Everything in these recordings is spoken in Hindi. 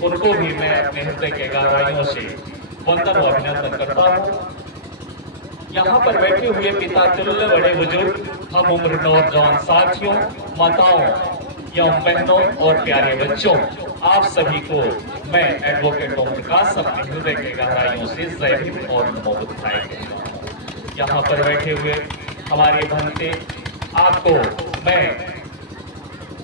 उनको भी मैं अपने हृदय के गहराइयों से वंदन और अभिनंदन करता हूँ। यहाँ पर बैठे हुए पिता तुल्य बड़े बुजुर्ग, हम उम्र नौजवान साथियों, माताओं, एवं बहनों और प्यारे बच्चों, आप सभी को मैं एडवोकेट ओम प्रकाश अपने हृदय के गहराइयों से जय हिंद और नमो बुद्धाय कहता हूँ। यहाँ पर बैठे हुए हमारे भंते, आपको मैं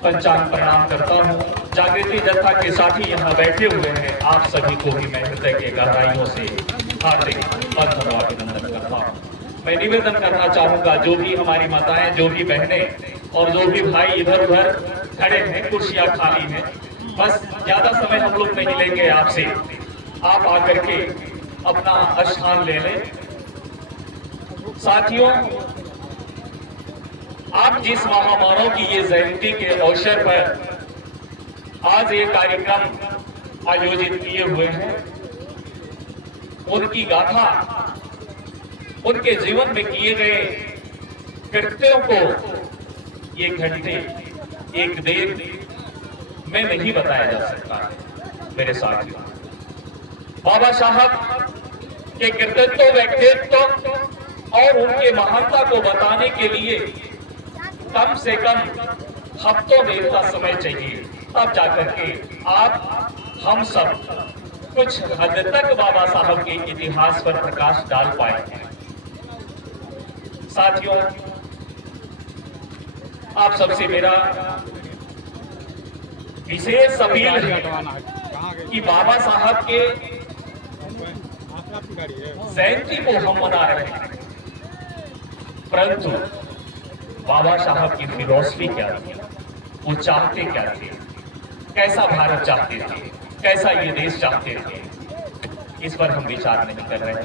पंचांग प्रणाम करता हूँ। जागृति जत्था के साथी यहाँ बैठे हुए हैं, आप सभी को भी मैं हृदय के गहराइयों से हार्दिक वंदन और अभिनंदन करता हूँ। मैं निवेदन करना चाहूंगा, जो भी हमारी माताएं, जो भी बहनें और जो भी भाई इधर उधर खड़े हैं, कुर्सियां खाली हैं, बस ज्यादा समय हम लोग नहीं लेंगे आपसे। आप आकर के अपना स्थान ले लें। साथियों, आप जिस महामानव की ये जयंती के अवसर पर आज ये कार्यक्रम आयोजित किए हुए हैं, उनकी गाथा, उनके जीवन में किए गए कृत्यों को ये घंटे एक देर में नहीं बताया जा सकता। मेरे साथियों, बाबा साहब के कृतित्व, व्यक्तित्व और उनके महानता को बताने के लिए कम से कम हफ्तों देर का समय चाहिए, तब जाकर के आप हम सब कुछ हद तक बाबा साहब के इतिहास पर प्रकाश डाल पाए। साथियों, आप सबसे मेरा विशेष अपील है कि बाबा साहब के जयंती को हम मना रहे हैं, परंतु बाबा साहब की फिलॉसफी क्या थी, वो चाहते क्या थे, कैसा भारत चाहते थे, कैसा ये देश चाहते थे, इस पर हम विचार नहीं कर रहे हैं।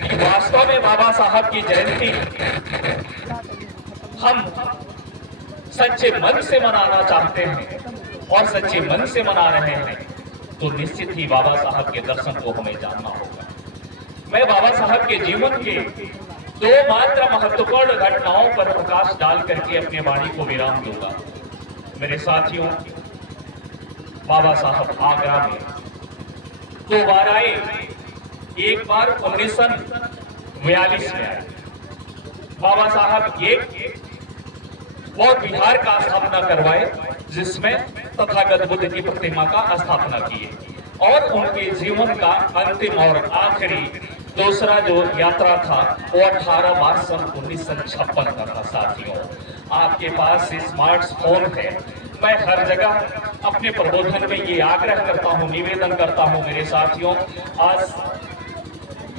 मेरे वास्तव में बाबा साहब की जयंती हम सच्चे मन से मनाना चाहते हैं और सच्चे मन से मना रहे हैं, तो निश्चित ही बाबा साहब के दर्शन को हमें जानना होगा। मैं बाबा साहब के जीवन के दो मात्र महत्वपूर्ण घटनाओं पर प्रकाश डाल करके अपने वाणी को विराम दूंगा। मेरे साथियों, बाबा साहब आगरा में दो बार आए। एक बार 1942 में आए। बाबा साहब एक और बिहार का स्थापना करवाए, जिसमें तथागत बुद्ध की प्रतिमा का स्थापना किए, और उनके जीवन का अंतिम और आखिरी दूसरा जो यात्रा था वो 18 मार्च सन 1956 का था। साथियों, आपके पास स्मार्टफोन है। मैं हर जगह अपने प्रबोधन में ये आग्रह करता हूँ, निवेदन करता हूँ मेरे साथियों, आज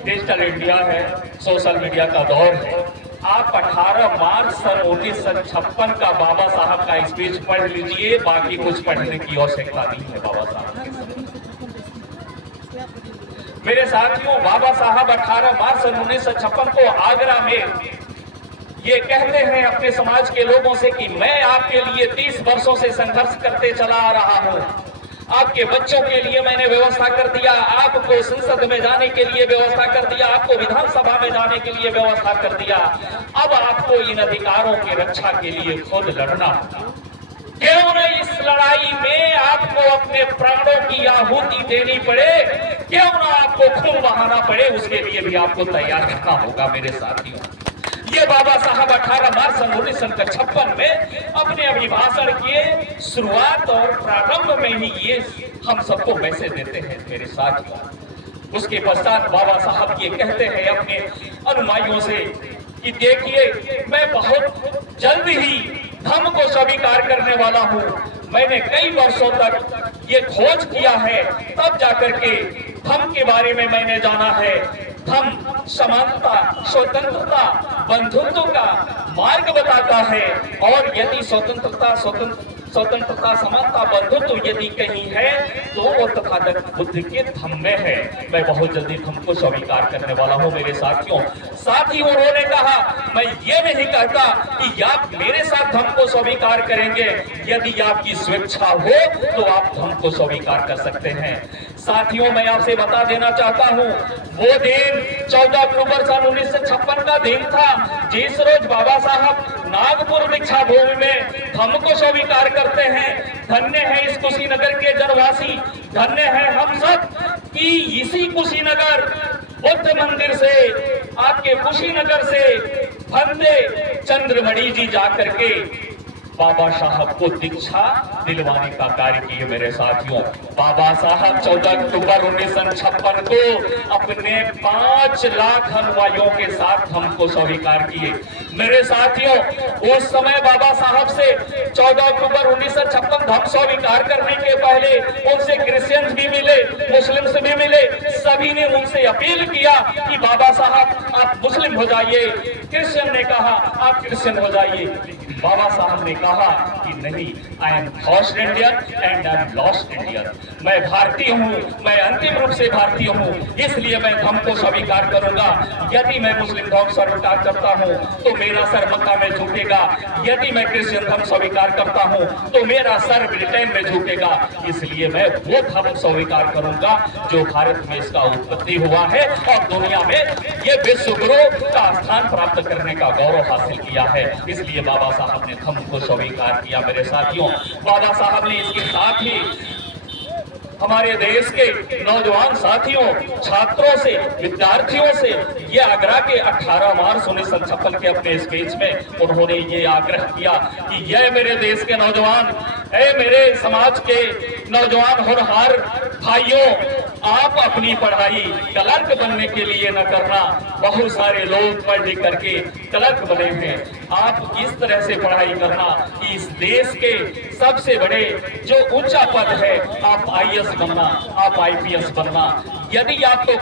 डिजिटल इंडिया है, सोशल मीडिया का दौर है। आप 18 मार्च सन 1956 का बाबा साहब का स्पीच पढ़ लीजिए, बाकी कुछ पढ़ने की आवश्यकता नहीं है बाबा साहब। मेरे साथियों, बाबा साहब 18 मार्च सन 1956 को आगरा में ये कहते हैं अपने समाज के लोगों से कि मैं आपके लिए 30 वर्षों से संघर्ष करते चला आ रहा हूं। आपके बच्चों के लिए मैंने व्यवस्था कर दिया, आपको संसद में जाने के लिए व्यवस्था कर दिया, आपको विधानसभा में जाने के लिए व्यवस्था कर दिया। अब आपको इन अधिकारों की रक्षा के लिए खुद लड़ना होगा। क्यों न इस लड़ाई में आपको अपने प्राणों की आहुति देनी पड़े, क्यों न आपको खून बहाना पड़े, उसके लिए भी आपको तैयार रहना होगा। मेरे साथियों, ये बाबा साहब 18 मार्च सन 1956 में अपने अभिभाषण के शुरुआत और प्रारंभ में ही ये हम सबको मैसेज देते हैं। मेरे साथियों, उसके पश्चात बाबा साहब ये कहते हैं अपने अनुयायियों से कि देखिए, मैं बहुत जल्द ही धम्म को स्वीकार करने वाला हूँ। मैंने कई वर्षों तक ये खोज किया है, तब जाकर के धम्म के बारे में मैंने जाना है। धम्म समानता, स्वतंत्रता, बंधुत्व का मार्ग बताता है, और यदि स्वतंत्रता, समानता, बंधुत्व यदि कहीं है तो वो तथागत बुद्ध के धम्म में है। मैं बहुत जल्दी धम्म को स्वीकार करने वाला हूँ। मेरे साथियों, साथ ही उन्होंने कहा, मैं ये नहीं कहता कि आप मेरे साथ धम्म को स्वीकार करेंगे, यदि आपकी स्वेच्छा हो तो आप धम्म को स्वीकार कर सकते हैं। साथियों, मैं आपसे बता देना चाहता हूँ, वो दिन 14 अक्टूबर सन 1956 का दिन था, जिस रोज बाबा साहब नागपुर दीक्षा भूमि में धम्म को स्वीकार करते हैं। धन्य है इस कुशीनगर के जरवासी, धन्य है हम सब कि इसी कुशीनगर बुद्ध मंदिर से, आपके कुशीनगर से भंदे चंद्रमणि जी जाकर के बाबा साहब को दीक्षा दिलवाने का कार्य किए। मेरे साथियों, बाबा साहब 14 अक्टूबर 1956 को अपने 5 लाख अनुयायियों के साथ हमको स्वीकार किए। मेरे साथियों, उस समय बाबा साहब से 14 अक्टूबर 1956 धम स्वीकार करने के पहले उनसे क्रिश्चियंस भी मिले, मुस्लिम्स भी मिले। सभी ने उनसे अपील किया कि बाबा साहब आप मुस्लिम हो जाइए। क्रिश्चियन ने कहा आप क्रिश्चियन हो जाइए। बाबा साहब ने कहा कि नहीं, I am first Indian and I am lost Indian. मैं भारतीय हूँ, मैं अंतिम रूप से भारतीय हूँ, इसलिए मैं धर्म को स्वीकार करूंगा। यदि मैं मुस्लिम धर्म स्वीकार करता हूँ तो मेरा सर मक्का में झुकेगा, यदि मैं क्रिश्चियन धर्म स्वीकार करता हूँ तो मेरा सर ब्रिटेन में झुकेगा। इसलिए मैं वो धर्म स्वीकार करूंगा जो भारत में इसका उत्पत्ति हुआ है और दुनिया में ये विश्व गुरु का स्थान प्राप्त करने का गौरव हासिल किया है। इसलिए बाबा साहब ने धम्म को स्वीकार किया। मेरे साथियों, बाबा साहब ने इसके साथ ही हमारे देश के नौजवान साथियों, छात्रों से, विद्यार्थियों से ये आग्रह के 18 मार्च 1956 के अपने स्पीच में उन्होंने ये आग्रह किया कि ये मेरे देश के नौजवान, ऐ मेरे समाज के नौजवान होनहार भाइयों, आप अपनी पढ़ाई क्लर्क बनने के लिए न करना। बहुत सारे लोग पढ़ लिख करके क्लर्क बने हैं। आप इस तरह से पढ़ाई करना कि इस देश के सबसे बड़े जो ऊंचा पद है, आप IAS बनना, आप IPS बनना। यदि आपको